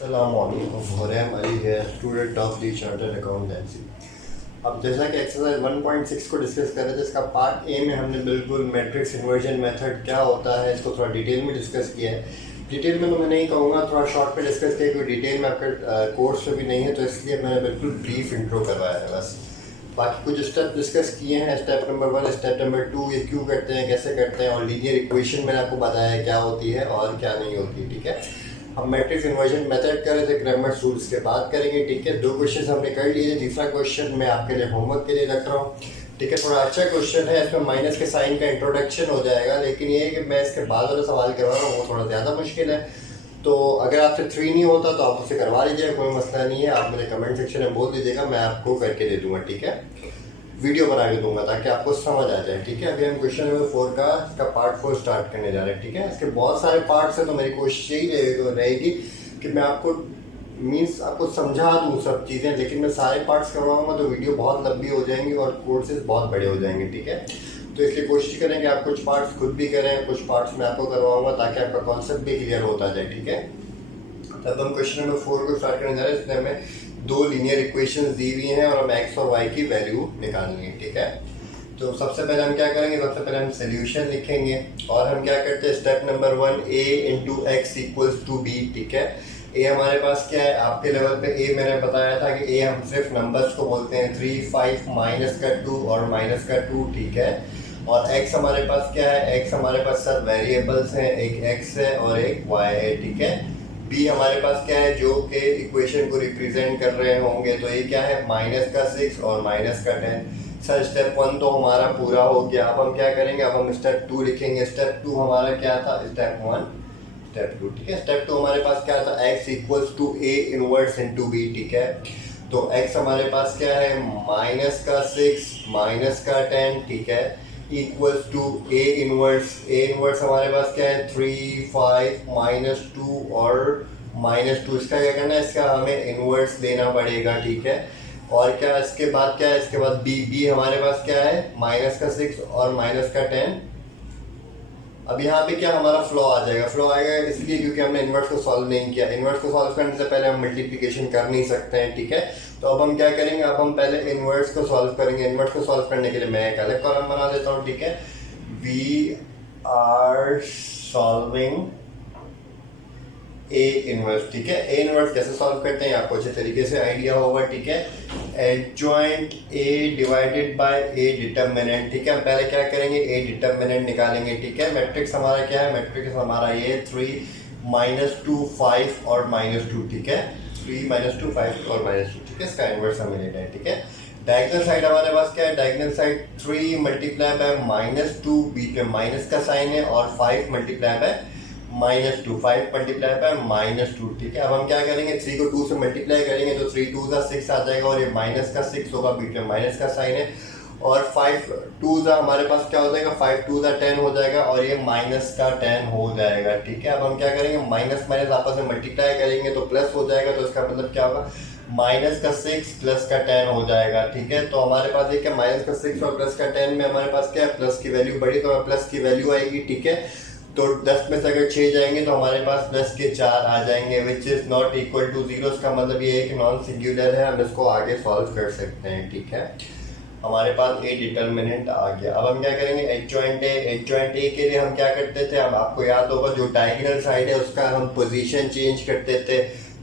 अस्सलामुअलैकुम, हुरैम अली है, student of the chartered accountancy. अब जैसा कि एक्सरसाइज 1.6 को डिस्कस कर रहे थे, इसका पार्ट ए में हमने बिल्कुल मैट्रिक्स इन्वर्जन मेथड क्या होता है इसको थोड़ा डिटेल में डिस्कस किया है। डिटेल में तो मैं नहीं कहूँगा, थोड़ा शॉर्ट में डिस्कस किया क्योंकि डिटेल में आपका कोर्स में भी नहीं है, तो इसलिए मैंने बिल्कुल ब्रीफ इंट्रो करवाया है बस। बाकी कुछ स्टेप डिस्कस किए हैं, स्टेप नंबर 1, स्टेप नंबर 2, ये क्यों करते हैं, कैसे करते हैं, और लीनियर इक्वेशन मैंने आपको बताया क्या होती है और क्या नहीं होती। ठीक है, हम मैट्रिक्स इन्वर्जन मेथड कर रहे थे, ग्रामर रूल्स के बात करेंगे। ठीक है, 2 क्वेश्चन हमने कर लिए, तीसरा क्वेश्चन मैं आपके लिए होमवर्क के लिए रख रहा हूँ। ठीक है, थोड़ा अच्छा क्वेश्चन है, इसमें माइनस के साइन का इंट्रोडक्शन हो जाएगा, लेकिन ये है कि मैं इसके बाद वाला सवाल करवा रहा हूँ वो थोड़ा ज़्यादा मुश्किल है। तो अगर आपसे 3 नहीं होता तो आप उसे करवा लीजिएगा, कोई मसला नहीं है। आप मेरे कमेंट सेक्शन में बोल दीजिएगा, मैं आपको करके दे दूँगा। ठीक है, वीडियो बना के दूंगा ताकि आपको समझ आ जाए। ठीक है, अभी हम क्वेश्चन नंबर 4 का इसका पार्ट 4 स्टार्ट करने जा रहे हैं। ठीक है, इसके बहुत सारे पार्ट्स हैं, तो मेरी कोशिश यही रहेगी कि मैं आपको आपको समझा दूँ सब चीज़ें, लेकिन मैं सारे पार्ट्स करवाऊँगा तो वीडियो बहुत लंबी हो जाएंगी और कोर्सेज बहुत बड़े हो जाएंगे। ठीक है, तो इसलिए कोशिश करें कि आप कुछ पार्ट्स खुद भी करें, कुछ पार्ट्स मैं आपको करवाऊँगा ताकि आपका कॉन्सेप्ट भी क्लियर होता जाए। ठीक है, तब हम क्वेश्चन नंबर 4 को स्टार्ट करने जा रहे हैं। इसमें हमें 2 लीनियर इक्वेशंस दी हुई हैं और हम एक्स और वाई की वैल्यू निकालनी है। ठीक है, तो सबसे पहले हम क्या करेंगे, सबसे पहले हम सोल्यूशन लिखेंगे और हम क्या करते हैं, step number 1, a into x equals to B. ठीक है, a हमारे पास क्या है, आपके लेवल पे a मैंने बताया था कि a हम सिर्फ नंबर्स को बोलते हैं, 3, 5, माइनस का 2 और माइनस का 2। ठीक है, और x हमारे पास क्या है, x हमारे पास सब वेरिएबल्स हैं, एक x है और एक y है। ठीक है, b हमारे पास क्या है, जो कि इक्वेशन को रिप्रेजेंट कर रहे होंगे, तो ये क्या है, माइनस का 6 और माइनस का 10। सर स्टेप 1 तो हमारा पूरा हो गया, अब हम क्या करेंगे, अब हम स्टेप 2 लिखेंगे। स्टेप 2 हमारा क्या था, स्टेप 1 स्टेप 2। ठीक है, स्टेप 2 हमारे पास क्या था, x equals to a inverse into b। ठीक है, तो x हमारे पास क्या है, माइनस का 6 माइनस का 10। ठीक है, इक्वल्स टू a इनवर्स हमारे पास क्या है, 3, 5, माइनस 2 और माइनस 2। इसका क्या करना है, इसका हमें इनवर्स लेना पड़ेगा। ठीक है, और क्या इसके बाद क्या है, इसके बाद b हमारे पास क्या है, माइनस का 6 और माइनस का 10। अब यहाँ पे क्या हमारा फ्लो आ जाएगा, फ्लो आएगा इसलिए क्योंकि हमने इन्वर्स को सॉल्व नहीं किया। इन्वर्स को सॉल्व करने से पहले हम मल्टीप्लिकेशन कर नहीं सकते हैं। ठीक है, तो अब हम क्या करेंगे, अब हम पहले इन्वर्स को सॉल्व करेंगे। इन्वर्स को सॉल्व करने के लिए मैं एक अलग कॉलम बना देता हूँ। ठीक है, we are solving A inverse. ठीक है, ए इनवर्स कैसे सॉल्व करते हैं आपको अच्छे तरीके से आइडिया होगा। ठीक है, adjoint A divided by A determinant. ठीक है, हम पहले क्या करेंगे, ए डिटर्मिनेंट निकालेंगे। ठीक है, मैट्रिक्स हमारा क्या है, मैट्रिक्स हमारा ये 3, -2, 5 और -2। ठीक है, 3, -2, 5 और -2। ठीक है, इसका इनवर्स हमें लेना है। ठीक है, डायगोनल साइड हमारे पास क्या है, डायगोनल साइड 3 मल्टीप्लाई बाय -2, बीच में माइनस का साइन है, और 5 मल्टीप्लाई बाय -2, 5 मल्टीप्लाई बाय -2। ठीक है, अब हम क्या करेंगे, 3 को 2 से मल्टीप्लाई करेंगे तो 3 2 का 6 आ जाएगा, और ये माइनस का 6 होगा, बीच में माइनस का साइन है, और 5 2 हमारे पास क्या हो जाएगा, 5 2 10 हो जाएगा, और ये माइनस का 10 हो जाएगा। ठीक है, अब हम क्या करेंगे, माइनस माइनस आपस में मल्टीप्लाई करेंगे तो प्लस हो जाएगा, तो इसका मतलब क्या होगा, माइनस का 6 प्लस का 10 हो जाएगा। ठीक है, तो हमारे पास एक माइनस का 6 और प्लस का 10 में हमारे पास क्या है, प्लस की वैल्यू बढ़ी तो प्लस की वैल्यू आएगी। ठीक है, तो 10 में से अगर 6 जाएंगे तो हमारे पास प्लस के 4 आ जाएंगे, which is not equal to 0। इसका मतलब ये है कि नॉन सिंगुलर है, हम इसको आगे सॉल्व कर सकते हैं। ठीक है, हमारे पास ए डिटर्मिनेंट आ गया। अब हम क्या करेंगे, एडजॉइंट ए के लिए हम क्या करते थे, अब आपको याद होगा जो डायगोनल साइड है उसका हम पोजीशन चेंज करते थे।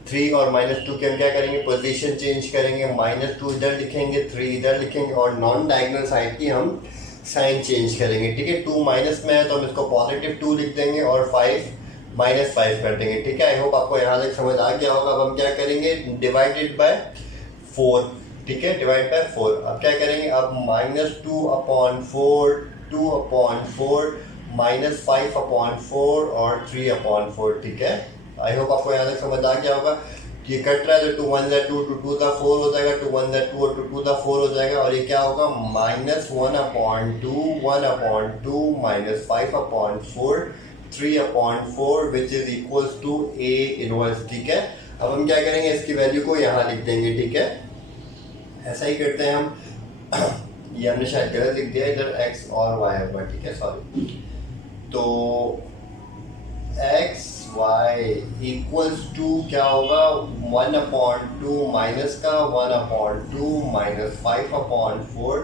3 और -2 के हम क्या करेंगे, पोजीशन चेंज करेंगे, -2 इधर लिखेंगे, 3 इधर लिखेंगे, और नॉन डायगोनल साइड की हम साइन चेंज करेंगे। ठीक है, 2 माइनस में है तो हम इसको +2 लिख देंगे और 5 -5 कर देंगे। ठीक है, आई होप आपको यहाँ तक समझ आ गया होगा। अब हम क्या करेंगे, डिवाइडेड बाय 4। ठीक है, डिवाइड बाय 4। अब क्या करेंगे, अब -2/4, 2/4, -5/4 और 3/4। ठीक है, आई होप आपको यहाँ तक समझ आ गया होगा। ये कट रहा है तो 2 1 2, 2 2 4 हो जाएगा, 2 1 2 और 2 2 4 हो जाएगा, और ये क्या होगा, -1/2, 1/2, -5/4, 3/4, which is equals to A inverse. ठीक है, अब हम क्या करेंगे, इसकी वैल्यू को यहाँ लिख देंगे। ठीक है, ऐसा ही करते हैं हम। ये हमने शायद गलत लिख दिया, इधर x और y होगा। ठीक है, सॉरी, तो x वाई इक्वल्स टू क्या होगा 1/2 माइनस का 1/2 माइनस 5/4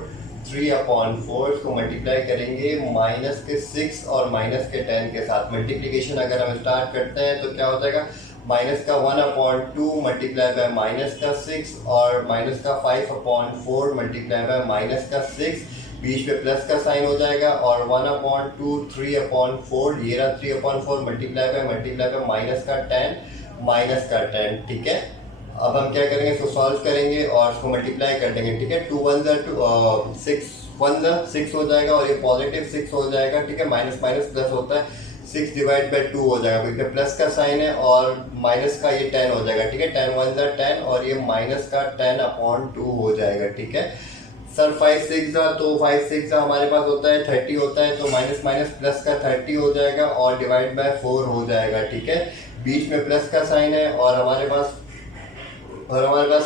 3/4 इसको मल्टीप्लाई करेंगे माइनस के 6 और माइनस के 10 के साथ। मल्टीप्लिकेशन अगर हम स्टार्ट करते हैं तो क्या हो जाएगा माइनस का 1/2 मल्टीप्लाई बाय माइनस का 6 और माइनस का 5/4 मल्टीप्लाई बाय माइनस का 6, बीच में प्लस का साइन हो जाएगा और 1/2 3/4 ये रहा 3/4 मल्टीप्लाई बाय माइनस का 10 ठीक है। अब हम क्या करेंगे इसको सॉल्व करेंगे और इसको मल्टीप्लाई कर देंगे ठीक है। 2 1 6 1 6 हो जाएगा और ये पॉजिटिव 6 हो जाएगा ठीक है। माइनस माइनस प्लस होता है 6 डिवाइड बाई 2 हो जाएगा क्योंकि प्लस का साइन है और माइनस का ये 10 हो जाएगा ठीक है। 10 1 10 और ये माइनस का 10/2 हो जाएगा ठीक है। सर 5 6 तो 5 6 हमारे पास होता है 30 होता है तो माइनस माइनस प्लस का 30 हो जाएगा और डिवाइड बाय 4 हो जाएगा ठीक है। बीच में प्लस का साइन है और हमारे पास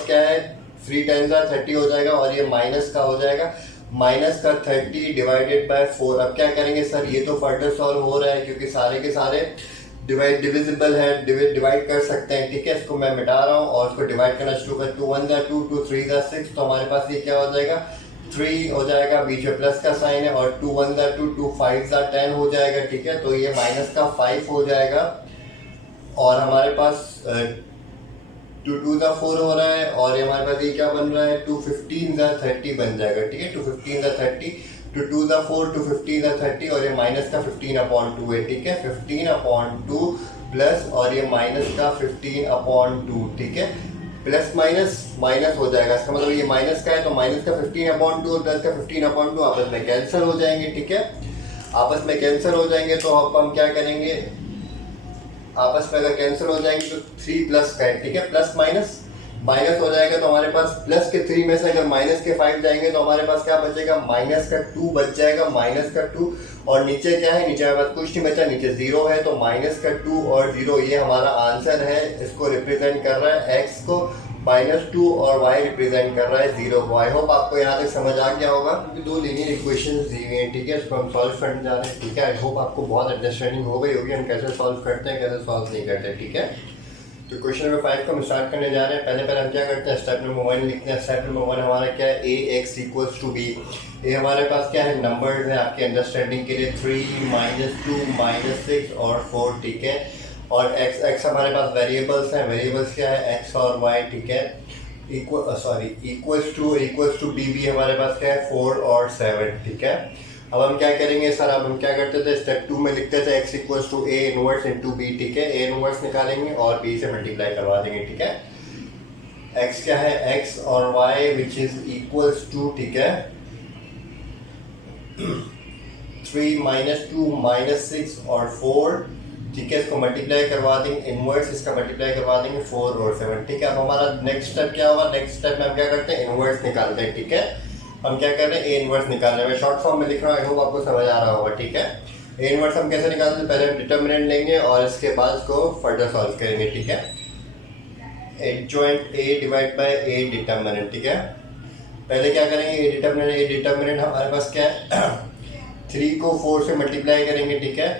क्या है 3 10 30 हो जाएगा और ये माइनस का हो जाएगा माइनस का 30 डिवाइडेड बाय 4। अब क्या करेंगे सर ये तो फर्दर सॉल्व हो रहा है क्योंकि सारे के सारे डिविजिबल है डिवाइड कर सकते हैं ठीक है। इसको मैं मिटा रहा हूँ और इसको डिवाइड करना शुरू कर 2 1 2 2 3 6 तो हमारे पास ये क्या हो जाएगा 3 हो जाएगा, बीच में प्लस का साइन है और 2 1 2 2 5 10 हो जाएगा ठीक है। तो ये माइनस का 5 हो जाएगा और हमारे पास 2 2 4 हो रहा है और ये हमारे पास ये क्या बन रहा है 2 15 30 बन जाएगा ठीक है। 2 15 30 2 2 4 2 15 30 और ये माइनस का 15/2 है ठीक है। 15/2 प्लस और ये माइनस का 15/2 ठीक है। प्लस माइनस माइनस हो जाएगा, इसका मतलब ये माइनस का है तो माइनस का 15/2 और प्लस का 15/2 आपस में कैंसिल हो जाएंगे ठीक है। आपस में कैंसिल हो जाएंगे तो अब हम क्या करेंगे आपस में अगर कैंसिल हो जाएंगे तो 3 प्लस का है ठीक है। प्लस माइनस माइनस हो जाएगा तो हमारे पास प्लस के 3 में से अगर माइनस के 5 जाएंगे तो हमारे पास क्या बचेगा माइनस का 2 बच जाएगा माइनस का 2 और नीचे क्या है नीचे हमारे पास कुछ नहीं बचा, नीचे 0 है तो माइनस का 2 और 0 ये हमारा आंसर है। इसको रिप्रेजेंट कर रहा है x को -2 और y रिप्रेजेंट कर रहा है 0 को। आई होप आपको यहाँ तक समझ आ गया होगा। दो लीनियर इक्वेशंस दी हुई हैं ठीक है, इसको हम सॉल्व करने जा रहे हैं ठीक है। आई होप आपको बहुत अंडरस्टैंडिंग हो गई होगी हम कैसे सॉल्व करते हैं कैसे सॉल्व नहीं करते ठीक है। तो क्वेश्चन नंबर 5 को हम स्टार्ट करने जा रहे हैं। पहले हम क्या करते हैं स्टेप नंबर 1 लिखते हैं। स्टेप नंबर 1 हमारा क्या है ax = b। ये हमारे पास क्या है नंबर्स है आपके अंडरस्टैंडिंग के लिए 3 -2 -6 और 4 ठीक है। और x हमारे पास वेरिएबल्स हैं, वेरिएबल्स क्या है x और y ठीक है। इक्वल्स टू b भी हमारे पास क्या है 4 और 7 ठीक है। अब हम क्या करेंगे सर अब हम क्या करते थे स्टेप 2 में लिखते थे x = a इनवर्स * b ठीक है। a इनवर्स निकालेंगे और b से मल्टीप्लाई करवा देंगे ठीक है। x क्या है x और y which is equals to ठीक है 3 -2 -6 और 4 ठीक है। इसको मल्टीप्लाई करवा देंगे इनवर्स इसका मल्टीप्लाई करवा देंगे 4 और 7 ठीक है। अब हमारा नेक्स्ट स्टेप क्या होगा नेक्स्ट स्टेप में हम क्या करते हैं इनवर्स निकालते हैं ठीक है। हम क्या कर रहे हैं a इनवर्स निकाल रहे हैं। मैं शॉर्ट फॉर्म में लिख रहा हूँ आई होप आपको समझ आ रहा होगा ठीक है। a इनवर्स हम कैसे निकालते हैं पहले हम डिटर्मिनेंट लेंगे और इसके बाद इसको फर्दर सॉल्व करेंगे ठीक है। Adjoint a divide by a determinant ठीक है। पहले क्या करेंगे a डिटर्मिनेंट हमारे पास क्या है 3 को 4 से मल्टीप्लाई करेंगे ठीक है।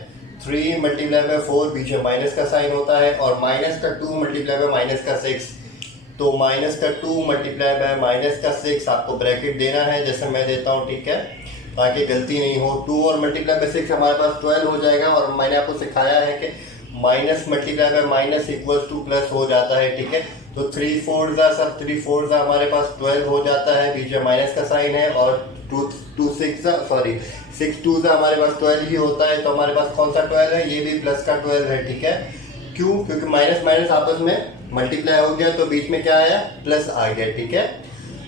3 मल्टीप्लाई बाय 4 बीच में माइनस का साइन होता है और माइनस का 2 मल्टीप्लाई बाय माइनस का 6 तो माइनस का 2 मल्टीप्लाई बाय माइनस का 6 आपको ब्रैकेट देना है जैसे मैं देता हूँ ठीक है ताकि गलती नहीं हो। 2 और मल्टीप्लाई बाय 6 हमारे पास 12 हो जाएगा और मैंने आपको सिखाया है कि minus multiply by minus equals two plus हो जाता है ठीक है। तो 3 4 हमारे पास 12 हो जाता है, बीच में माइनस का साइन है और 6 2 हमारे पास 12 ही होता है तो हमारे पास कौन सा 12 है ये भी प्लस का 12 है ठीक है। क्यों क्योंकि माइनस माइनस आपस में मल्टीप्लाई हो गया तो बीच में क्या आया प्लस आ गया ठीक है।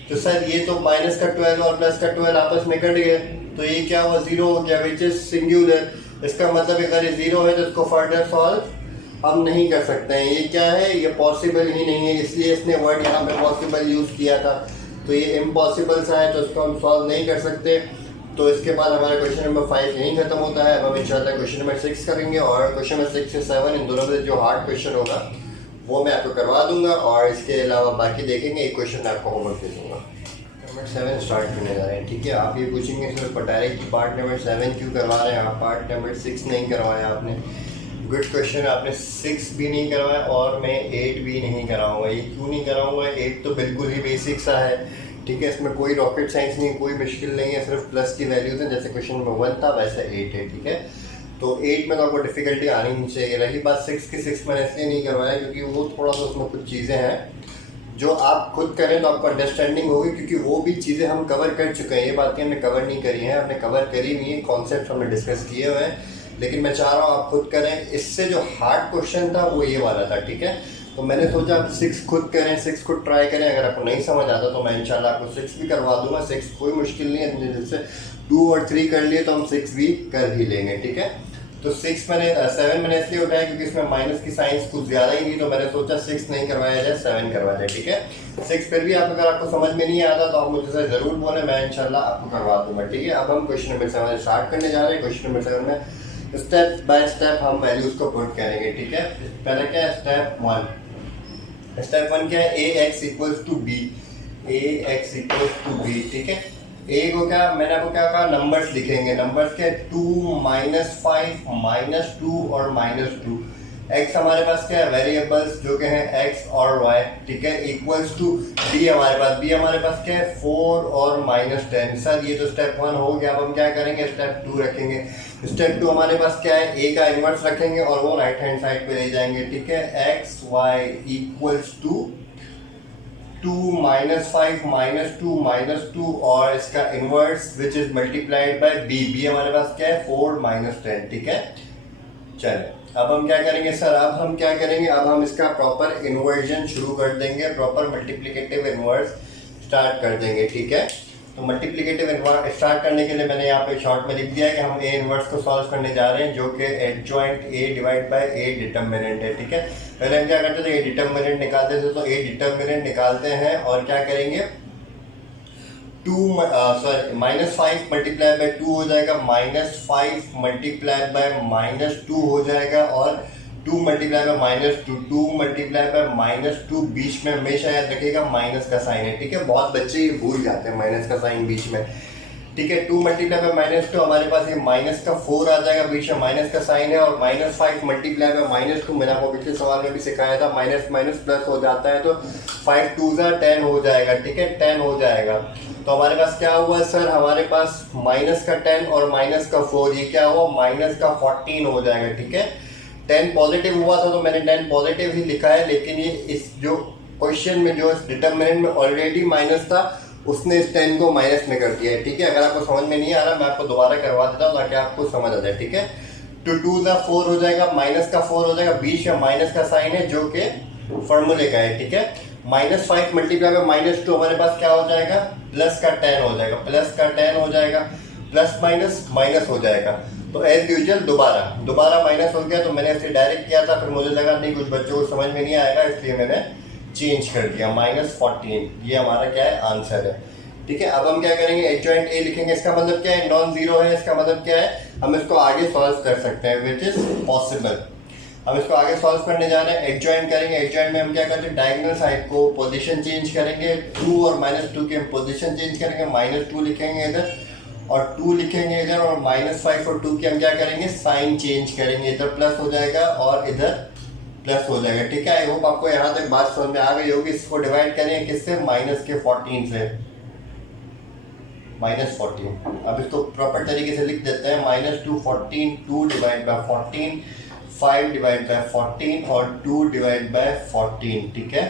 तो सर ये तो माइनस का 12 और प्लस का 12 आपस में कट गए तो ये क्या हुआ 0 हो गया विच इज सिंगुलर। इसका मतलब अगर ये 0 है तो इसको फर्दर सॉल्व हम नहीं कर सकते हैं। ये क्या है ये पॉसिबल ही नहीं है इसलिए इसने वर्ड यहाँ पे पॉसिबल यूज़ किया था। तो ये इम्पॉसिबल सा है तो इसको हम सॉल्व नहीं कर सकते। तो इसके बाद हमारा क्वेश्चन नंबर 5 यहीं खत्म होता है। अब हम इंशाल्लाह क्वेश्चन नंबर 6 करेंगे और क्वेश्चन नंबर 6 से 7 इन दोनों में जो हार्ड क्वेश्चन होगा वो मैं आपको करवा दूंगा और इसके अलावा बाकी देखेंगे एक क्वेश्चन मैं आपको होमवर्क दे दूँगा। नंबर 7 स्टार्ट करने जा रहे हैं ठीक है। आप ये पूछेंगे सर डायरेक्ट पार्ट नंबर 7 क्यों करवा रहे हैं आप पार्ट नंबर 6 नहीं करवाया आपने। Good question. आपने 6 भी नहीं करवाया और मैं 8 भी नहीं कराऊंगा। ये क्यों नहीं कराऊंगा? 8 तो बिल्कुल ही बेसिक सा है, ठीक है, इसमें कोई रॉकेट साइंस नहीं, कोई मुश्किल नहीं है, सिर्फ प्लस की वैल्यूज हैं। जैसे क्वेश्चन नंबर 1 था वैसे 8 है, ठीक है। तो 8 में तो आपको डिफिकल्टी आनी नहीं चाहिए। रही बात 6 की, 6 मैंने इसलिए नहीं करवाया क्योंकि वो थोड़ा सा उसमें कुछ चीज़ें हैं जो आप खुद करें तो आपको अंडरस्टैंडिंग होगी, क्योंकि वो भी चीज़ें हम कवर कर चुके हैं। ये बातें हमने कवर नहीं करी हैं, हमने कवर करी नहीं है, कॉन्सेप्ट हमने डिस्कस किए हुए हैं, लेकिन मैं चाह रहा हूँ आप खुद करें। इससे जो हार्ड क्वेश्चन था वो ये वाला था, ठीक है। तो मैंने सोचा आप 6 खुद करें, 6 खुद ट्राई करें। अगर आपको नहीं समझ आता तो मैं इंशाल्लाह आपको 6 भी करवा दूंगा। 6 कोई मुश्किल नहीं है, जैसे 2 और 3 कर लिए तो हम 6 भी कर ही लेंगे, ठीक है। तो 7 मैंने इसलिए उठाया क्योंकि इसमें माइनस की साइंस कुछ ज़्यादा ही थी, तो मैंने सोचा 6 नहीं करवाया जाए, 7 करवाया जाए, ठीक है। 6 फिर भी अगर आपको समझ में नहीं आता तो आप मुझसे ज़रूर बोलें, मैं इंशाल्लाह आपको करवा दूंगा, ठीक है। अब हम क्वेश्चन नंबर 7 स्टार्ट करने जा रहे हैं। क्वेश्चन नंबर 7 में स्टेप बाय स्टेप हम वैल्यूज़ को पुट करेंगे, ठीक है। पहले क्या है? स्टेप 1। स्टेप 1 क्या है? A X equals to B, A X equals to B, ठीक है। ए को क्या मैंने आपको क्या कहा? नंबर्स लिखेंगे। नंबर्स के 2, -5, -2 और -2। एक्स हमारे पास क्या है? वेरिएबल्स जो के हैं एक्स और वाई, ठीक है। इक्वल्स टू बी हमारे पास क्या है? 4 और -10। सर ये तो स्टेप 1 हो गया। अब हम क्या करेंगे? स्टेप 2 रखेंगे। स्टेप 2 हमारे पास क्या है? ए का इन्वर्स रखेंगे और वो राइट हैंड साइड पे ले जाएंगे, ठीक है। एक्स वाई इक्वल्स टू 2 -5 -2 और इसका inverse which is multiplied by B. B हमारे पास क्या है? 4 -10, ठीक है। चलिए अब हम क्या करेंगे सर? अब हम इसका प्रॉपर इन्वर्जन शुरू कर देंगे, प्रॉपर मल्टीप्लिकेटिव इनवर्स स्टार्ट कर देंगे, ठीक है। तो मल्टीप्लिकेटिव इनवर्स स्टार्ट करने के लिए मैंने यहाँ पे शॉर्ट में लिख दिया है कि हम ए इनवर्स को सॉल्व करने जा रहे हैं, जो कि adjoint A divide by A determinant है, ठीक है। पहले हम क्या करते थे? ए डिटर्मिनेंट निकालते थे, तो ए डिटर्मिनेंट निकालते हैं और क्या करेंगे? -5 मल्टीप्लाई बाय 2 हो जाएगा, -5 मल्टीप्लाई बाय -2 हो जाएगा और 2 मल्टीप्लाई बाय -2, 2 मल्टीप्लाई बाय -2। बीच में हमेशा याद रखिएगा माइनस का साइन है, ठीक है। बहुत बच्चे ये भूल जाते हैं माइनस का साइन बीच में, ठीक है। 2 मल्टीप्लाई बाय -2 हमारे पास ये माइनस का 4 आ जाएगा, बीच में माइनस का साइन है। और -5 मल्टीप्लाई बाय -2 मैंने आपको पिछले सवाल में भी सिखाया था, माइनस माइनस प्लस हो जाता है, तो 5 2 10 हो जाएगा, ठीक है। 10 हो जाएगा। तो हमारे पास क्या हुआ सर? हमारे पास माइनस का 10 और माइनस का 4, ये क्या हुआ? माइनस का 14 हो जाएगा, ठीक है। 10 पॉजिटिव हुआ था तो मैंने 10 पॉजिटिव ही लिखा है, लेकिन ये इस जो क्वेश्चन में जो डिटर्मिनेंट में ऑलरेडी माइनस था उसने इस 10 को माइनस में कर दिया है, ठीक है। अगर आपको समझ में नहीं आ रहा मैं आपको दोबारा करवा देता हूँ ताकि आपको समझ आ जाए, ठीक है। तो 2 4 हो जाएगा, माइनस का 4 हो जाएगा, बीच में माइनस का साइन है जो कि फॉर्मूले का है, ठीक है। -5 मल्टीप्लाई बाय -2 हमारे पास क्या हो जाएगा? प्लस का 10 हो जाएगा, प्लस का 10 हो जाएगा, प्लस माइनस माइनस हो जाएगा। तो एज यूजुअल दोबारा माइनस हो गया, तो मैंने इसे डायरेक्ट किया था, फिर मुझे लगा नहीं कुछ बच्चों को समझ में नहीं आएगा, इसलिए मैंने चेंज कर दिया। -14 ये हमारा क्या है? आंसर है, ठीक है। अब हम क्या करेंगे? एडजॉइंट ए लिखेंगे। इसका मतलब क्या है? नॉन जीरो है। इसका मतलब क्या है? हम इसको आगे सॉल्व कर सकते हैं, विच इज पॉसिबल। हम इसको आगे सॉल्व करने जा रहे हैं, एडजॉइंट करेंगे। एडजॉइंट में हम क्या करते हैं? डायगोनल साइड को पोजीशन चेंज करेंगे, 2 और -2 की हम पोजीशन चेंज करेंगे, -2 लिखेंगे इधर और 2 लिखेंगे इधर, और -5 और 2 की हम क्या करेंगे? साइन चेंज करेंगे, इधर प्लस हो जाएगा और इधर प्लस हो जाएगा, ठीक है। आई होप आपको यहाँ तक बात समझ में आ गई होगी। इसको डिवाइड करेंगे किससे? -14 से, -14। अब इसको प्रॉपर तरीके से लिख देते हैं, -2 2 डिवाइड बाय 14, 5 डिवाइड बाय 14 और 2 डिवाइड बाय 14, ठीक है।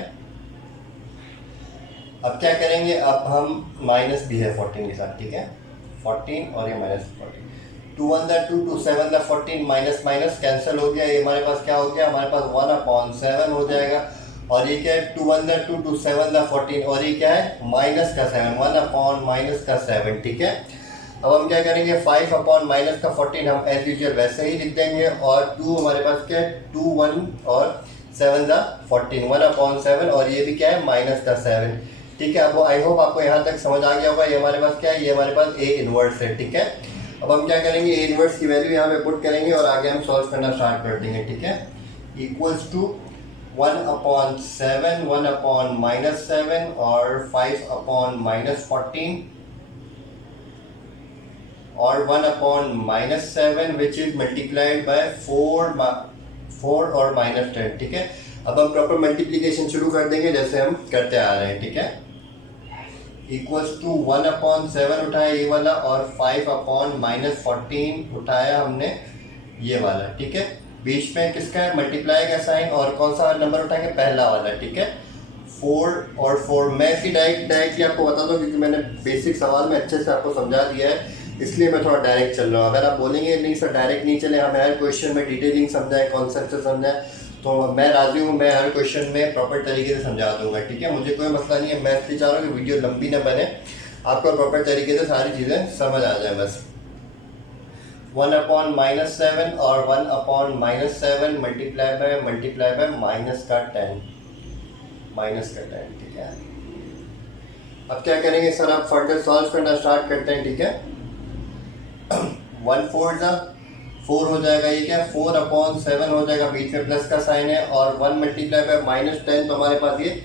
अब क्या करेंगे? अब हम माइनस भी है 14 के साथ, ठीक है। 14 और ये -14, 2 1 2 2 7 14, माइनस माइनस कैंसिल हो गया। ये हमारे पास क्या हो गया? हमारे पास 1/7 हो जाएगा। और ये क्या है? 2 1 2 2 7 14, और ये क्या है? माइनस का 7, 1/-7, ठीक है। अब हम क्या करेंगे? 5/-14 हम एज यूजुअल वैसे ही लिख देंगे, और 2 हमारे पास क्या है? 2 1 और 7 14, 1/7, और ये भी क्या है? -7, ठीक है। अब आई होप आपको यहाँ तक समझ आ गया होगा। ये हमारे पास क्या है? ये हमारे पास ए इनवर्स है, ठीक है। अब हम क्या करेंगे? ए इनवर्स की वैल्यू यहाँ पे पुट करेंगे और आगे हम सॉल्व करना स्टार्ट कर देंगे, ठीक है। इक्वल्स टू 1/7, 1/-7 और 5/-14 और 1/-7 which is multiplied by 4 4 और -10, ठीक है। अब हम प्रॉपर मल्टीप्लिकेशन शुरू कर देंगे जैसे हम करते आ रहे हैं, ठीक है। इक्वल्स टू 1/7 उठाया ये वाला और 5/-14 उठाया हमने ये वाला, ठीक है। बीच में किसका है, मल्टीप्लाई का साइन, और कौन सा नंबर उठाएंगे, पहला वाला, ठीक है। 4 और 4 मैं इसकी डायरेक्टली आपको बता दूं क्योंकि मैंने बेसिक सवाल में अच्छे से आपको समझा दिया है, इसलिए मैं थोड़ा डायरेक्ट चल रहा हूँ। अगर आप बोलेंगे नहीं सर डायरेक्ट नहीं चले, हमें हर क्वेश्चन में डिटेलिंग समझाएं, कॉन्सेप्ट से समझाएं, तो मैं राजी हूँ, मैं हर क्वेश्चन में प्रॉपर तरीके से समझा दूंगा, ठीक है। मुझे कोई मसला नहीं है, मैं इसलिए चाह रहा हूँ कि वीडियो लंबी ना बने, आपको प्रॉपर तरीके से सारी चीज़ें समझ आ जाए बस। 1/-7 और 1/-7 मल्टीप्लाई बाय माइनस का 10, ठीक है। अब क्या करेंगे सर, आप फर्दर सॉल्व करना स्टार्ट करते हैं, ठीक है। 1/4 4 हो जाएगा, ये क्या 4/7 हो जाएगा, बीच में प्लस का साइन है, और 1 मल्टीप्लाई बाय -10 तो हमारे पास ये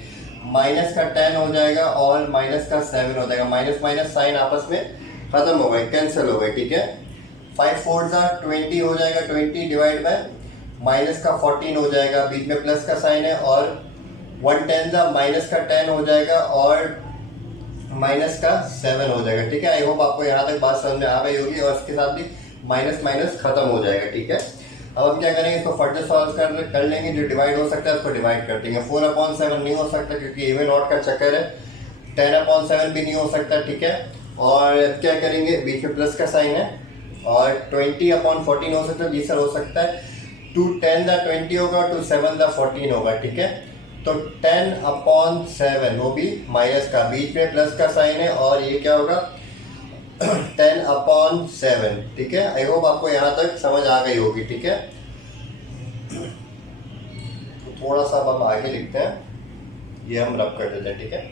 माइनस का 10 हो जाएगा और माइनस का 7 हो जाएगा। माइनस माइनस साइन आपस में खत्म हो गए, कैंसिल हो गए, ठीक है। 5/4 20 हो जाएगा, 20 डिवाइड बाय माइनस का 14 हो जाएगा, बीच में प्लस का साइन है, और 1/10 माइनस का 10 हो जाएगा और माइनस का 7 हो जाएगा, ठीक है। आई होप आपको यहाँ तक बात समझ में आ गई होगी, और इसके साथ भी माइनस माइनस खत्म हो जाएगा, ठीक है। अब हम क्या करेंगे, इसको फर्दर सॉल्व कर लेंगे, जो डिवाइड हो सकता है उसको डिवाइड कर देंगे। 4/7 नहीं हो सकता क्योंकि इवन ऑड का चक्कर है, 10/7 भी नहीं हो सकता, ठीक है। और क्या करेंगे, बीच में प्लस का साइन है, और 20/14 हो सकता है, जी सर हो सकता है। 2×10 होगा, 2×7 होगा, ठीक है। तो 10/7 वो भी माइनस का, बीच में प्लस का साइन है, और ये क्या होगा 10/7, ठीक है। आई होप आपको यहाँ तक समझ आ गई होगी, ठीक है। तो थोड़ा सा अब हम आगे लिखते हैं, ये हम रब कर देते हैं, ठीक है।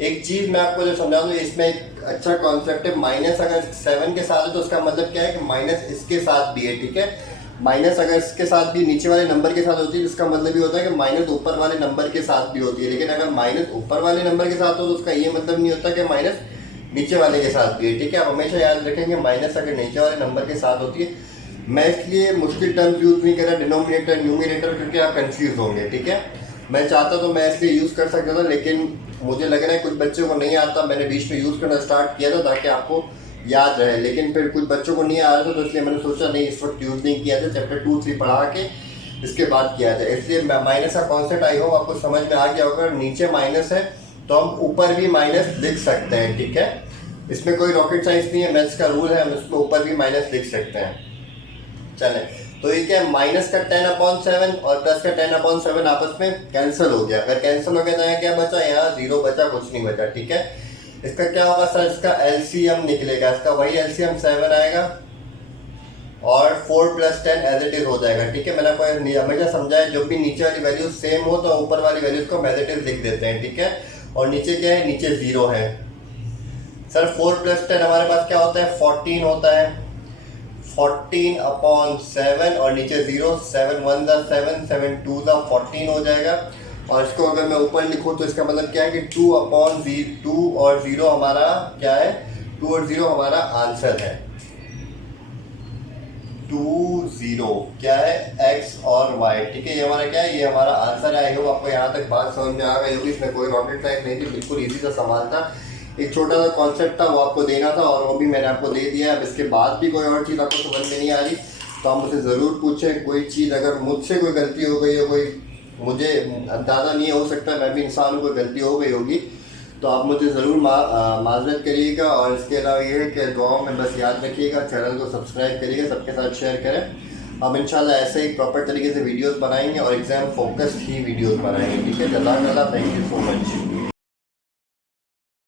एक चीज मैं आपको जो समझा दूं, इसमें एक अच्छा कॉन्सेप्ट है, माइनस अगर 7 के साथ है तो उसका मतलब क्या है कि माइनस इसके साथ भी है, ठीक है। माइनस अगर इसके साथ भी नीचे वाले नंबर के साथ होती है, इसका मतलब ये होता है कि माइनस ऊपर वाले नंबर के साथ भी होती है। लेकिन अगर माइनस ऊपर वाले नंबर के साथ हो तो उसका ये मतलब नहीं होता कि माइनस नीचे वाले के साथ भी है, ठीक है। आप हमेशा याद रखेंगे माइनस अगर नीचे वाले नंबर के साथ होती है, मैं इसलिए मुश्किल टर्म्स यूज नहीं कर रहा, डिनोमिनेटर न्यूमिनेटर, क्योंकि आप कंफ्यूज होंगे, ठीक है। मैं चाहता तो मैं इसलिए यूज कर सकता था, लेकिन मुझे लग रहा है कुछ बच्चों को नहीं आता, मैंने बीच में यूज करना स्टार्ट किया था ताकि आपको याद रहे, लेकिन फिर कुछ बच्चों को नहीं आ रहा था, तो इसलिए मैंने सोचा नहीं इस वक्त यूज नहीं किया था, चैप्टर 2-3 पढ़ा के इसके बाद किया था। इसलिए माइनस का कॉन्सेप्ट आई होप आपको समझ में आ गया होगा। नीचे माइनस है तो हम ऊपर भी माइनस लिख सकते हैं, ठीक है। इसमें कोई रॉकेट साइंस नहीं है, मैथ्स का रूल है, हम इसमें ऊपर भी माइनस लिख सकते हैं। चलें, तो ये क्या है, माइनस का 10/7 और प्लस का 10/7 आपस में कैंसिल हो गया। अगर कैंसिल हो गया तो यहाँ क्या बचा, यहाँ 0 बचा, कुछ नहीं बचा, ठीक है। इसका क्या होगा सर, इसका एलसीएम निकलेगा, इसका वही एलसीएम 7 आएगा और 4 + 10 एज इट इज हो जाएगा, ठीक है। मैंने आपको हमेशा समझाया, जब भी नीचे वाली वैल्यू सेम हो तो ऊपर वाली वैल्यूज को एज इट इज लिख देते हैं, ठीक है। और नीचे क्या है, नीचे 0 है सर। 4 + 10 हमारे पास क्या होता है, 14 होता है, 14/7 और नीचे 0, 7×1 = 7, 7×2 = 14 हो जाएगा। और इसको अगर मैं ऊपर लिखूं तो इसका मतलब क्या है कि 2 और 0 हमारा क्या है, 2 और 0 हमारा आंसर है। 2 0 क्या है, x और y, ठीक है। ये हमारा क्या है, ये हमारा आंसर है। आई होप आपको यहाँ तक बात समझ में आ गई होगी। इसमें कोई रॉकेट साइंस नहीं थी, बिल्कुल इजी सा सवाल था, एक छोटा सा कॉन्सेप्ट था, वो आपको देना था और वो भी मैंने आपको दे दिया। अब इसके बाद भी कोई और चीज़ आपको समझ में नहीं आ रही तो आप मुझसे ज़रूर पूछें। कोई चीज़ अगर मुझसे कोई गलती हो गई हो, कोई मुझे अंदाज़ा नहीं हो सकता, मैं भी इंसान, कोई गलती हो गई होगी तो आप मुझे ज़रूर माजरत करिएगा। और इसके अलावा ये है कि दुआओं में बस याद रखिएगा, चैनल को सब्सक्राइब करिएगा, सबके साथ शेयर करें। हम इंशाल्लाह ऐसे ही प्रॉपर तरीके से वीडियोस बनाएंगे और एग्ज़ाम फोकस्ड ही वीडियोस बनाएंगे, ठीक है। जज़ाकल्लाह, थैंक यू सो मच।